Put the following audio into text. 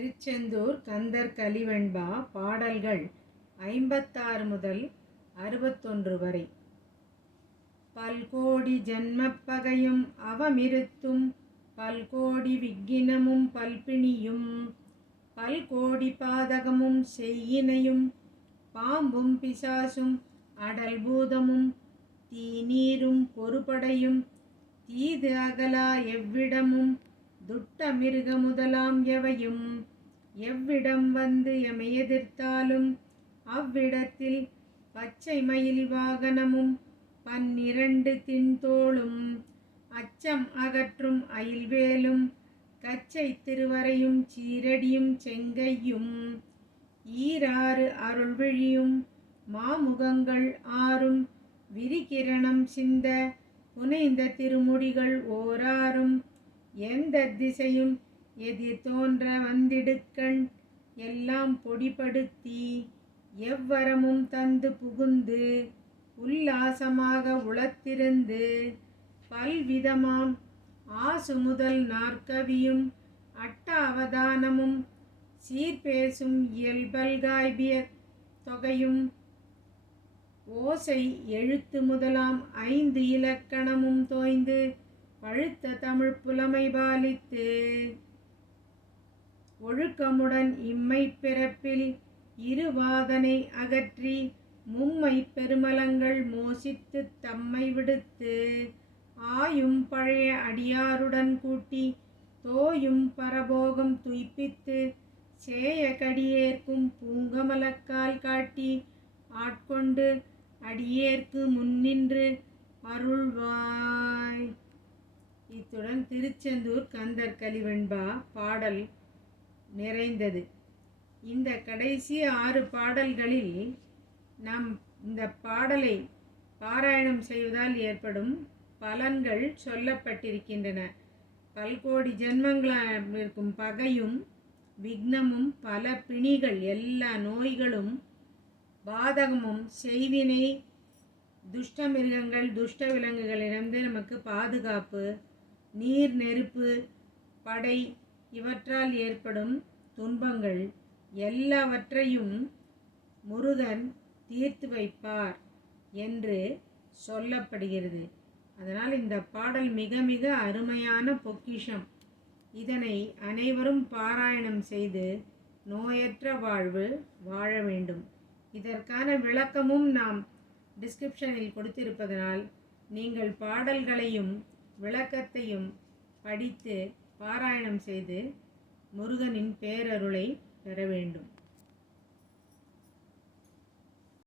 திருச்செந்தூர் கந்தர் கலிவெண்பா பாடல்கள் ஐம்பத்தாறு முதல் அறுபத்தொன்று வரை. பல்கோடி ஜன்மப்பகையும் அவமிருத்தும் பல்கோடி விக்கினமும் பல்பிணியும் பல்கோடி பாதகமும் செய்யினையும் பாம்பும் பிசாசும் அடல் பூதமும் தீநீரும் பொறுபடையும் தீது அகலா எவ்விடமும் துட்ட மிருக முதலாம் எவையும் எவ்விடம் வந்து எமை எதிர்த்தாலும் அவ்விடத்தில் பச்சை மயில் வாகனமும் பன்னிரண்டு தின்தோளும் அச்சம் அகற்றும் அயில்வேலும் கச்சை திருவரையும் சீரடியும் செங்கையும் ஈராறு அருள்விழியும் மாமுகங்கள் ஆறும் விரிகிரணம் சிந்த புனைந்த திருமுடிகள் ஓராறும் எந்த திசையும் எதி தோன்ற வந்திடுக்கண் எல்லாம் பொடிபடுத்தி எவ்வரமும் தந்து புகுந்து உல்லாசமாக உளத்திருந்து பல்விதமாம் ஆசு முதல் நாற்கவியும் அட்ட அவதானமும் சீர்பேசும் இயல்பல்காய்பியர் தொகையும் ஓசை எழுத்து முதலாம் ஐந்து இலக்கணமும் தோய்ந்து பழுத்த தமிழ் புலமை பாலித்து ஒழுக்கமுடன் இம்மை பிறப்பில் இருவாதனை அகற்றி மும்மை பெருமலங்கள் மோசித்து தம்மை விடுத்து ஆயும் பழைய அடியாருடன் கூட்டி தோயும் பரபோகம் துய்ப்பித்து சேய கடியேற்கும் பூங்கமலக்கால் காட்டி ஆட்கொண்டு அடியேற்கு முன்னின்று அருள்வாய். இத்துடன் திருச்செந்தூர் கந்தர் கலிவெண்பா பாடல் நிறைந்தது. இந்த கடைசி ஆறு பாடல்களில் நாம் இந்த பாடலை பாராயணம் செய்வதால் ஏற்படும் பலன்கள் சொல்லப்பட்டிருக்கின்றன. பல்கோடி ஜென்மங்களாக இருக்கும் பகையும் விக்னமும் பல பிணிகள் எல்லா நோய்களும் பாதகமும் செய்வினை துஷ்ட மிருகங்கள் துஷ்ட விலங்குகளிடமிருந்து நமக்கு பாதுகாப்பு நீர் நெருப்பு படை இவற்றால் ஏற்படும் துன்பங்கள் எல்லாவற்றையும் முருகன் தீர்த்து வைப்பார் என்று சொல்லப்படுகிறது. அதனால் இந்த பாடல் மிக மிக அருமையான பொக்கிஷம். இதனை அனைவரும் பாராயணம் செய்து நோயற்ற வாழ்வு வாழ வேண்டும். இதற்கான விளக்கமும் நாம் டிஸ்கிரிப்ஷனில் கொடுத்திருப்பதனால் நீங்கள் பாடல்களையும் விளக்கத்தையும் படித்து பாராயணம் செய்து முருகனின் பேரருளை பெற வேண்டும்.